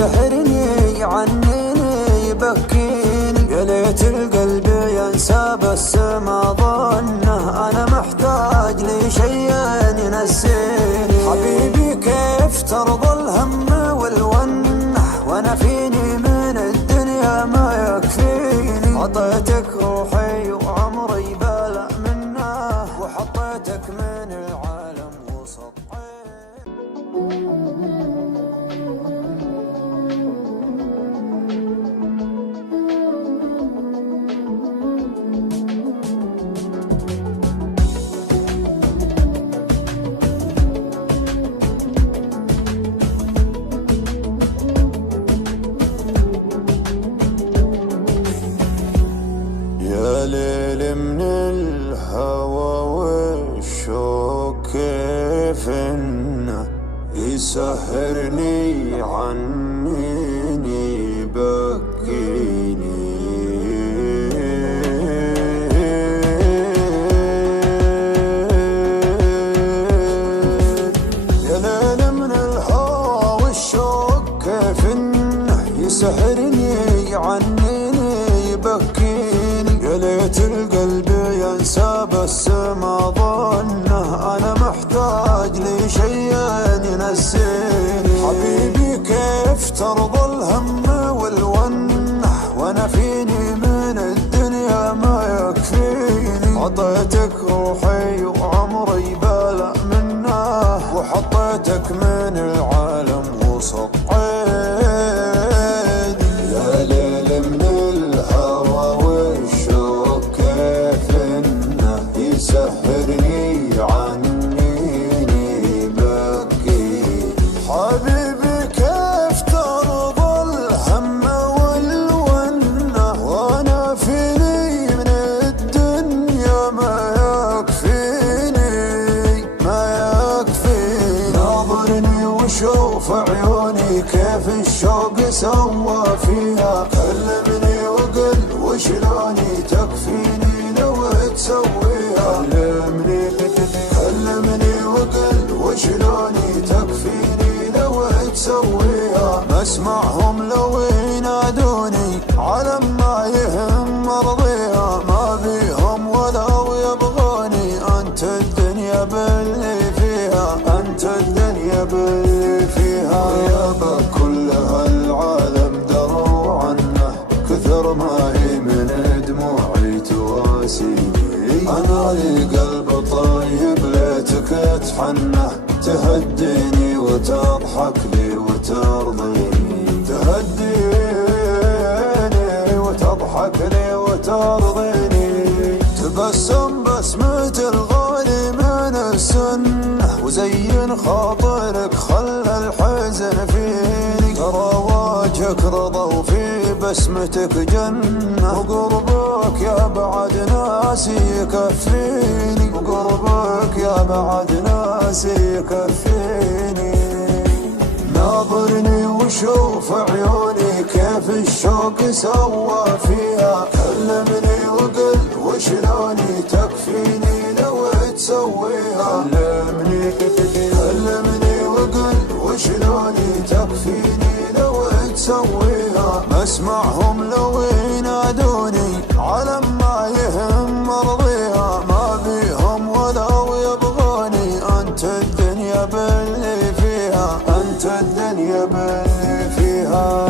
يسحرني عنيني يبكيني، يا ليت القلب ينسى بس ما ظنه أنا محتاج لشيء ينسيني. حبيبي كيف ترضى الهم والونه وانا فيني من الدنيا ما يكفيني. عطيتك روحي وعمري بلا منه، وحطيتك من العالم وسطحي. يا ليل من الهوى والشوق كيف انه يسحرني عنيني يبكيني. يا ليل من الهوى والشوق كيف انه يسحرني عنيني يبكيني، يا ليت القلب ينسى بس ما ظنه أنا محتاج لشيء ينسيني. حبيبي كيف ترضى الهم والونه وانا فيني من الدنيا ما يكفيني. عطيتك روحي وعمري بلا منه، وحطيتك من العالم وسط عيني. يا ليل من الهوى والشوق كيف انه يسحرني عنيني يبكي. حبيبي كيف ترضى الهم والونه وانا فيني من الدنيا ما يكفيني ما يكفيني. ناظرني وشوف عيوني كيف الشوق سوى فيها، كلمني وقل وشلوني تكفيني لو تسويها. كلمني وقل وشلوني تكفيني لو تسويها. ما اسمعهم لو ينادوني على ما يهم مرضيها، ما بيهم ولو يبغوني. انت الدنيا باللي فيها، انت الدنيا باللي فيها. يابا كل هالعالم دروا عنه، كثر ما هي من دموعي تواسيني. انا لي قلب طيب ليتك تحنه، تهديني وتضحك لي وترضيني. تهديني وتضحك لي وترضيني. تبسم بسمة الغالي من السنه، وزين خاطرك خلى الحزن فيني. ترى وجهك رضا وفي بسمتك جنة، وقربك يا بعد ناسي يكفيني. وقربك يا بعد ناسي يكفيني. ناظرني وشوف عيوني كيف الشوق سوى فيها، كلمني وقل وشلوني تكفيني لو تسويها. كلمني وقل وشلوني تكفيني لو تسويها. ما اسمعهم لو ينادوني على ما يهم مرضيها، ما بيهم ولو يبغوني. انت الدنيا باللي فيها، انت الدنيا باللي فيها.